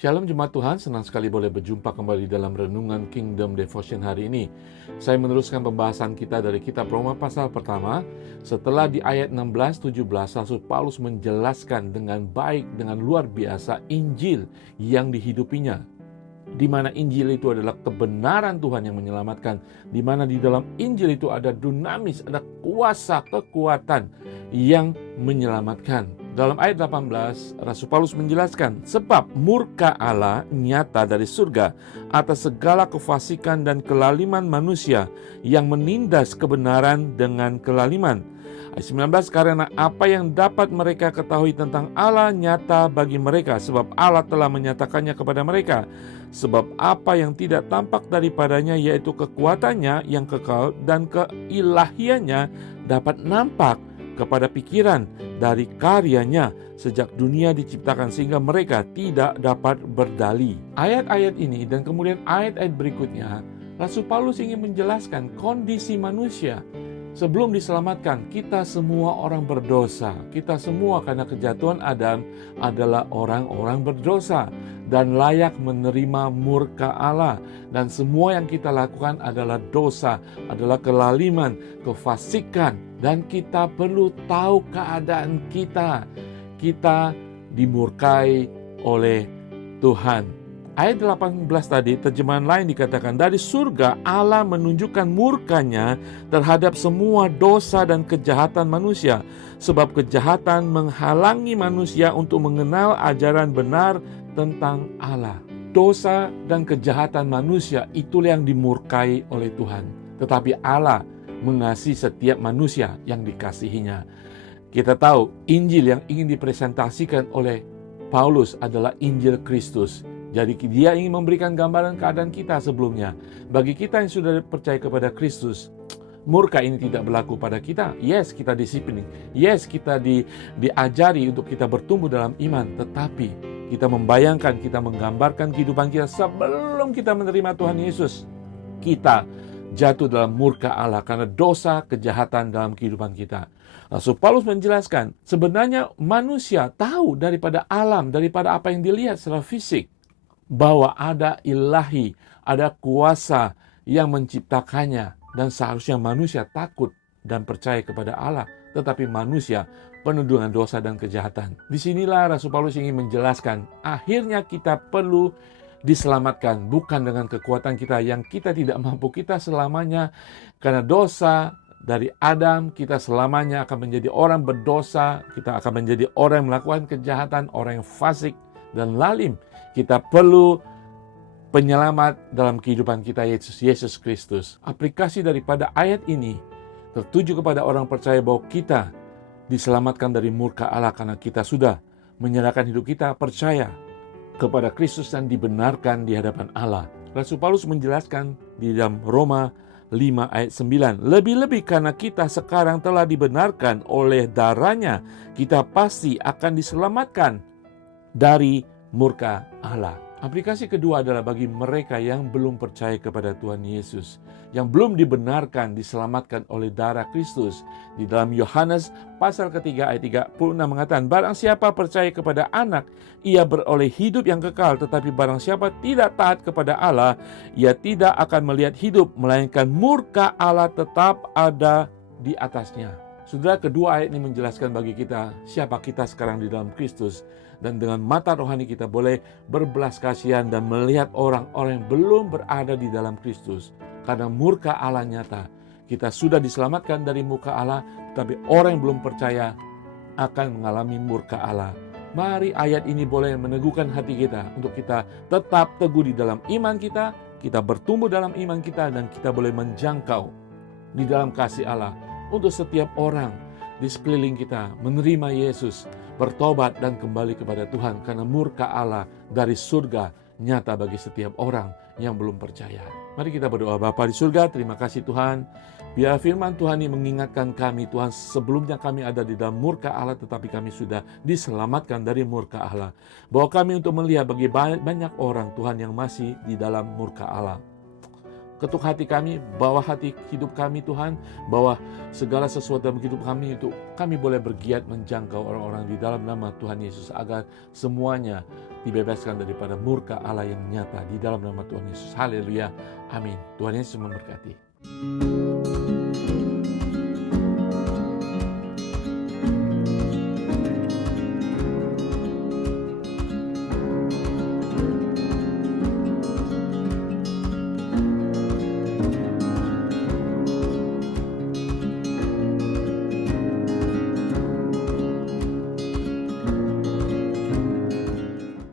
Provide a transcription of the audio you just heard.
Shalom Jemaat Tuhan, senang sekali boleh berjumpa kembali dalam Renungan Kingdom Devotion hari ini. Saya meneruskan pembahasan kita dari kitab Roma pasal pertama. Setelah di ayat 16-17, Rasul Paulus menjelaskan dengan baik, dengan luar biasa Injil yang dihidupinya. Di mana Injil itu adalah kebenaran Tuhan yang menyelamatkan, di mana di dalam Injil itu ada dunamis, ada kuasa, kekuatan yang menyelamatkan. Dalam ayat 18, Rasul Paulus menjelaskan, sebab murka Allah nyata dari surga atas segala kefasikan dan kelaliman manusia yang menindas kebenaran dengan kelaliman. Ayat 19, karena apa yang dapat mereka ketahui tentang Allah nyata bagi mereka, sebab Allah telah menyatakannya kepada mereka. Sebab apa yang tidak tampak daripadanya, yaitu kekuatannya yang kekal dan keilahiannya, dapat nampak kepada pikiran dari karyanya sejak dunia diciptakan, sehingga mereka tidak dapat berdalih. Ayat-ayat ini dan kemudian ayat-ayat berikutnya, Rasul Paulus ingin menjelaskan kondisi manusia. Sebelum diselamatkan, kita semua orang berdosa. Kita semua karena kejatuhan Adam adalah orang-orang berdosa dan layak menerima murka Allah. Dan semua yang kita lakukan adalah dosa, adalah kelaliman, kefasikan. Dan kita perlu tahu keadaan kita. Kita dimurkai oleh Tuhan. Ayat 18 tadi, terjemahan lain dikatakan, dari surga Allah menunjukkan murkanya terhadap semua dosa dan kejahatan manusia, sebab kejahatan menghalangi manusia untuk mengenal ajaran benar tentang Allah. Dosa dan kejahatan manusia itulah yang dimurkai oleh Tuhan. Tetapi Allah mengasihi setiap manusia yang dikasihinya. Kita tahu Injil yang ingin dipresentasikan oleh Paulus adalah Injil Kristus. Jadi dia ingin memberikan gambaran keadaan kita sebelumnya. Bagi kita yang sudah percaya kepada Kristus, murka ini tidak berlaku pada kita. Yes, kita disiplin. Yes, kita diajari untuk kita bertumbuh dalam iman. Tetapi kita membayangkan, kita menggambarkan kehidupan kita sebelum kita menerima Tuhan Yesus. Kita jatuh dalam murka Allah karena dosa, kejahatan dalam kehidupan kita. Rasul Paulus menjelaskan, sebenarnya manusia tahu daripada alam, daripada apa yang dilihat secara fisik, bahwa ada ilahi, ada kuasa yang menciptakannya, dan seharusnya manusia takut dan percaya kepada Allah. Tetapi manusia penuh dengan dosa dan kejahatan. Disinilah Rasul Paulus ingin menjelaskan, akhirnya kita perlu diselamatkan, bukan dengan kekuatan kita yang kita tidak mampu. Kita selamanya karena dosa dari Adam, kita selamanya akan menjadi orang berdosa, kita akan menjadi orang yang melakukan kejahatan, orang yang fasik dan lalim. Kita perlu penyelamat dalam kehidupan kita, Yesus Kristus. Aplikasi daripada ayat ini tertuju kepada orang percaya bahwa kita diselamatkan dari murka Allah karena kita sudah menyerahkan hidup kita, percaya kepada Kristus dan dibenarkan di hadapan Allah. Rasul Paulus menjelaskan di dalam Roma 5 ayat 9, lebih-lebih karena kita sekarang telah dibenarkan oleh darahnya, kita pasti akan diselamatkan dari murka Allah. Aplikasi kedua adalah bagi mereka yang belum percaya kepada Tuhan Yesus, yang belum dibenarkan, diselamatkan oleh darah Kristus. Di dalam Yohanes pasal ketiga ayat 36 mengatakan, barang siapa percaya kepada anak, ia beroleh hidup yang kekal. Tetapi barang siapa tidak taat kepada Allah, ia tidak akan melihat hidup, melainkan murka Allah tetap ada di atasnya. Saudara, kedua ayat ini menjelaskan bagi kita siapa kita sekarang di dalam Kristus. Dan dengan mata rohani kita boleh berbelas kasihan dan melihat orang-orang yang belum berada di dalam Kristus. Karena murka Allah nyata. Kita sudah diselamatkan dari murka Allah, tapi orang yang belum percaya akan mengalami murka Allah. Mari ayat ini boleh meneguhkan hati kita untuk kita tetap teguh di dalam iman kita, kita bertumbuh dalam iman kita, dan kita boleh menjangkau di dalam kasih Allah untuk setiap orang di sekeliling kita menerima Yesus, bertobat dan kembali kepada Tuhan karena murka Allah dari surga nyata bagi setiap orang yang belum percaya. Mari kita berdoa. Bapa di surga, terima kasih Tuhan. Biar firman Tuhan ini mengingatkan kami, Tuhan, sebelumnya kami ada di dalam murka Allah, tetapi kami sudah diselamatkan dari murka Allah. Bahwa kami untuk melihat bagi banyak orang Tuhan yang masih di dalam murka Allah. ketuk hati kami, bawa hati hidup kami Tuhan, bawa segala sesuatu dalam hidup kami itu kami boleh bergiat menjangkau orang-orang di dalam nama Tuhan Yesus, agar semuanya dibebaskan daripada murka Allah yang nyata di dalam nama Tuhan Yesus. Haleluya, amin. Tuhan Yesus memberkati.